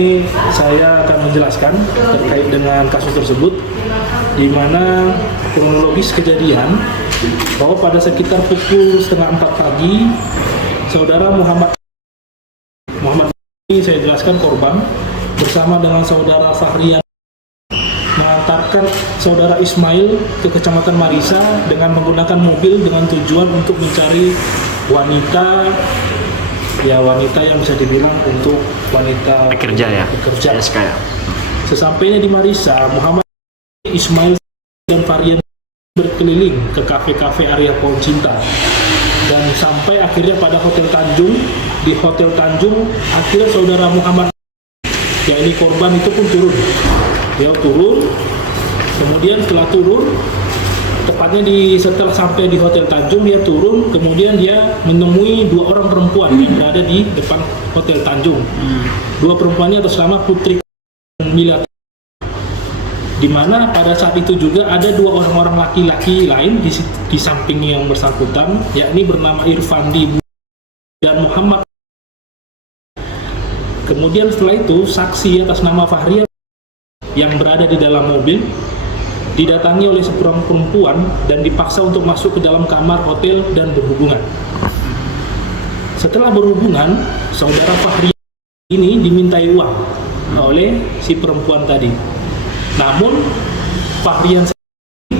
ini saya akan menjelaskan terkait dengan kasus tersebut, di mana kronologis kejadian bahwa pada sekitar pukul 3:30 pagi, saudara Muhammad ini saya jelaskan korban bersama dengan saudara Fahrian mengantarkan saudara Ismail ke Kecamatan Marisa dengan menggunakan mobil dengan tujuan untuk mencari wanita yang bisa dibilang untuk wanita bekerja. SK ya. Sesampainya di Marisa, Muhammad, Ismail dan Fahrian berkeliling ke kafe-kafe area Pohon Cinta, dan sampai akhirnya pada Hotel Tanjung. Di Hotel Tanjung akhirnya saudara Muhammad, yakni korban, itu pun turun. Dia turun, kemudian setelah turun, tepatnya setelah sampai di Hotel Tanjung, dia turun, kemudian dia menemui 2 orang perempuan yang berada di depan Hotel Tanjung. 2 perempuannya atas nama Putri dan Mila, di mana pada saat itu juga ada 2 orang laki-laki lain di samping yang bersangkutan, yakni bernama Irfandi dan Muhammad. Kemudian setelah itu saksi atas nama Fahrian yang berada di dalam mobil didatangi oleh seorang perempuan dan dipaksa untuk masuk ke dalam kamar hotel dan berhubungan. Setelah berhubungan, saudara Fahrian ini dimintai uang oleh si perempuan tadi. Namun Fahrian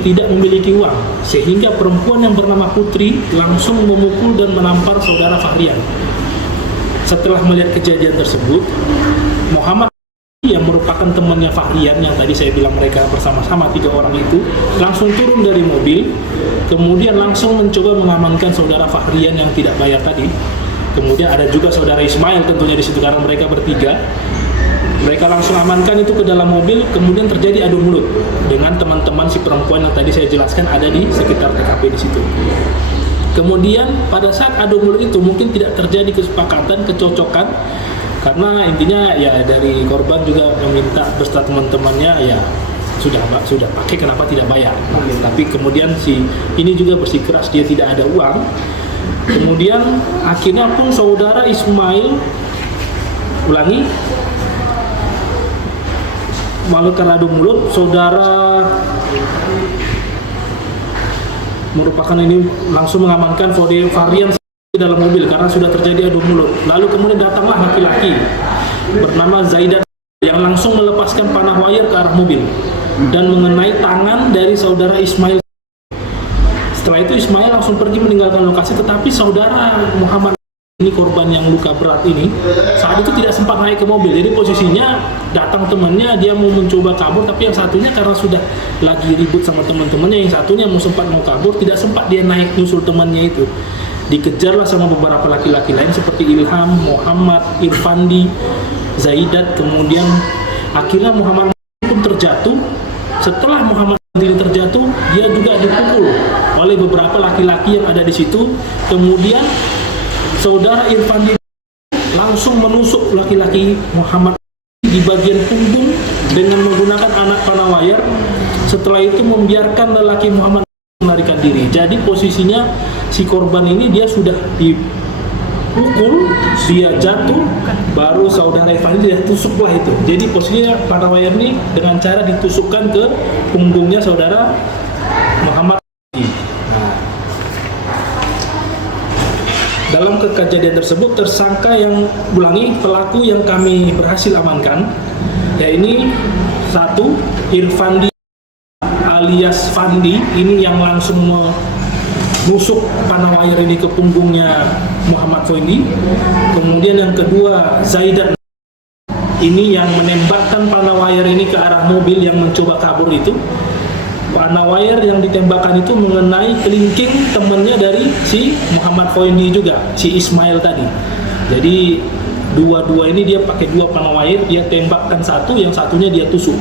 tidak memiliki uang, sehingga perempuan yang bernama Putri langsung memukul dan menampar saudara Fahrian. Setelah melihat kejadian tersebut, Muhammad yang merupakan temannya Fahrian yang tadi saya bilang mereka bersama-sama 3 orang itu langsung turun dari mobil, kemudian langsung mencoba mengamankan saudara Fahrian yang tidak bayar tadi. Kemudian ada juga saudara Ismail tentunya di situ karena mereka bertiga. Mereka langsung amankan itu ke dalam mobil, kemudian terjadi adu mulut dengan teman-teman si perempuan yang tadi saya jelaskan ada di sekitar TKP di situ. Kemudian pada saat adu mulut itu mungkin tidak terjadi kesepakatan, kecocokan, karena intinya ya dari korban juga meminta beserta teman-temannya ya sudah pakai, kenapa tidak bayar. Tapi kemudian si ini juga bersikeras dia tidak ada uang. Kemudian akhirnya pun saudara Ismail malu karena adu mulut, saudara merupakan ini langsung mengamankan Fahrian di dalam mobil karena sudah terjadi adu mulut. Lalu kemudian datanglah laki-laki bernama Zaidat yang langsung melepaskan panah wire ke arah mobil dan mengenai tangan dari saudara Ismail. Setelah itu Ismail langsung pergi meninggalkan lokasi, tetapi saudara Muhammad ini korban yang luka berat ini saat itu tidak sempat naik ke mobil. Jadi posisinya datang temannya, dia mau mencoba kabur, tapi yang satunya karena sudah lagi ribut sama teman-temannya, yang satunya mau kabur, tidak sempat dia naik nyusul temannya itu. Dikejarlah sama beberapa laki-laki lain seperti Ilham, Muhammad, Irfandi, Zaidat. Kemudian akhirnya Muhammad pun terjatuh. Setelah Muhammad sendiri terjatuh, dia juga dipukul oleh beberapa laki-laki yang ada di situ. Kemudian saudara Irfandi langsung menusuk laki-laki Muhammad di bagian punggung dengan menggunakan anak panah wire. Setelah itu membiarkan lelaki Muhammad melarikan diri. Jadi posisinya si korban ini dia sudah dipukul, dia jatuh, baru saudara Irfan dia tusuklah itu. Jadi posisinya panah wire ini dengan cara ditusukkan ke punggungnya saudara Muhammad. Nah, dalam kejadian tersebut tersangka yang pelaku yang kami berhasil amankan, yaitu 1 Irfandi alias Fandi, ini yang langsung menusuk panah wire ini ke punggungnya Muhammad Foindi. Kemudian yang kedua Zaidat, ini yang menembakkan panah wire ini ke arah mobil yang mencoba kabur itu. Panah wire yang ditembakkan itu mengenai kelingking temannya dari si Muhammad Foindi juga, si Ismail tadi. Jadi dua-dua ini dia pakai 2 panah wire, dia tembakkan 1, yang satunya dia tusuk.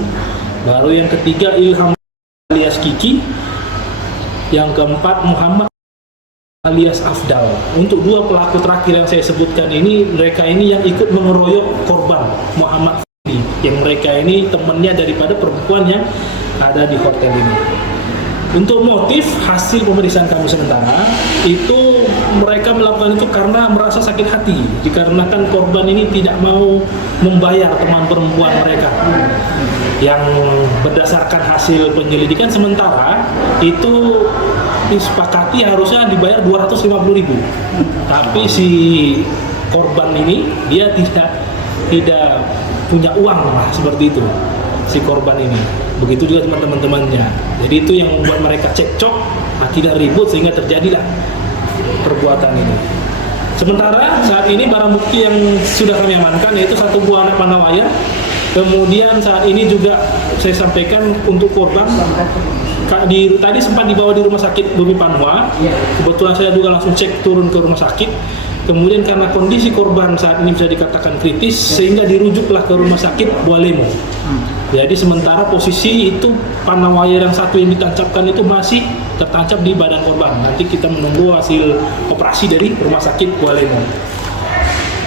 Baru yang ketiga Ilham alias Kiki, yang keempat Muhammad alias Afdal. Untuk 2 pelaku terakhir yang saya sebutkan ini, mereka ini yang ikut mengeroyok korban Muhammad Foindi, yang mereka ini temannya daripada perempuan yang ada di hotel ini. Untuk motif hasil pemeriksaan kami sementara itu mereka melakukan itu karena merasa sakit hati dikarenakan korban ini tidak mau membayar teman perempuan mereka yang berdasarkan hasil penyelidikan sementara itu disepakati harusnya dibayar 250.000, tapi si korban ini dia tidak punya uang lah, seperti itu si korban ini. Begitu juga teman-temannya. Jadi itu yang membuat mereka cekcok, akhirnya ribut sehingga terjadilah perbuatan ini. Sementara saat ini barang bukti yang sudah kami amankan yaitu 1 buah anak panah wayang. Kemudian saat ini juga saya sampaikan untuk korban tadi sempat dibawa di rumah sakit Bumi Panwa. Kebetulan saya juga langsung cek turun ke rumah sakit. Kemudian karena kondisi korban saat ini bisa dikatakan kritis sehingga dirujuklah ke rumah sakit Bualemo. Jadi sementara posisi itu panah wayang yang satu yang ditancapkan itu masih tertancap di badan korban. Nanti kita menunggu hasil operasi dari rumah sakit Bualemo.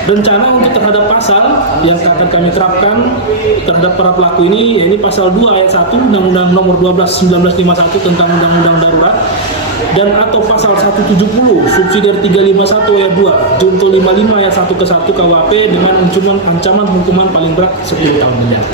Rencana untuk terhadap pasal yang akan kami terapkan terhadap para pelaku ini, yaitu pasal 2 ayat 1 Undang-Undang Nomor 12 1951 tentang Undang-Undang Darurat dan atau pasal 170 subsidiar 351 ayat 2 junto 55 ayat 1 ke 1 KUHP dengan ancaman hukuman paling berat 10 tahun penjara.